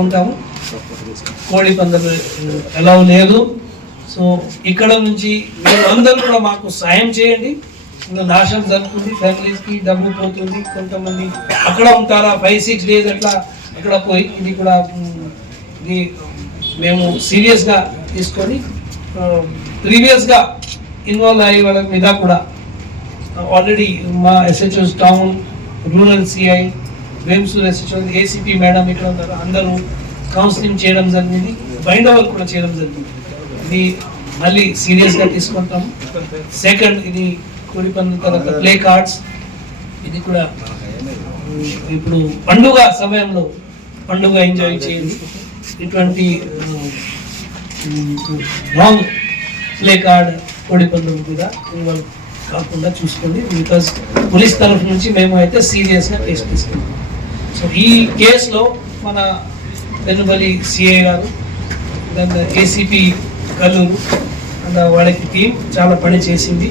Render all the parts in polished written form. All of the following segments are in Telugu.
ఉంటాము. కోడి పందాలు ఎలా లేదు. సో ఇక్కడ నుంచి మీరు అందరూ కూడా మాకు సాయం చేయండి. నాశనం జరుగుతుంది, ఫ్యామిలీస్కి డబ్బు పోతుంది. కొంతమంది అక్కడ ఉంటారా 5-6 days అట్లా అక్కడ పోయి ఇది కూడా ఇది మేము సీరియస్గా తీసుకొని ప్రీవియస్గా ఇన్వాల్వ్ అయ్యే వాళ్ళ మీద కూడా ఆల్రెడీ మా SHOs town rural CI Vemsoor SHO ACP madam ఇక్కడ ఉన్నారు, అందరూ కౌన్సిలింగ్ చేయడం జరిగింది, బైండ్ ఓవర్ కూడా చేయడం జరిగింది. ఇది మళ్ళీ సీరియస్గా తీసుకుంటాము. సెకండ్ ఇది కోడి పందాల తర్వాత ప్లే కార్డ్స్, ఇది కూడా ఇప్పుడు పండుగ సమయంలో పండుగ ఎంజాయ్ చేయండి. ఇటువంటి రాంగ్ ప్లే కార్డ్ కోడి పందుల మీద ఇన్వాల్వ్ కాకుండా చూసుకోండి. బికాస్ పోలీస్ తరఫు నుంచి మేము అయితే సీరియస్గా కేసు తీసుకుంటాం. సో ఈ కేసులో మన వెనుబలి సిఐ గారు, దాని ఏసీపీ కల్లూరు అండ్ వాళ్ళకి టీం చాలా పని చేసింది,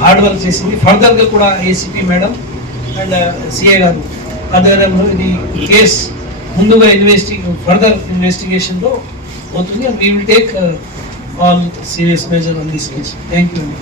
హార్డ్ వర్క్ చేసింది. ఫర్దర్గా కూడా ఏసీపీ మేడం అండ్ సిఐ గారు ఆధ్వర్యంలో ఇది కేసు ముందుగా ఫర్దర్ ఇన్వెస్టిగేషన్లో అవుతుంది. And we will take all serious measure on this case. Thank you అండి.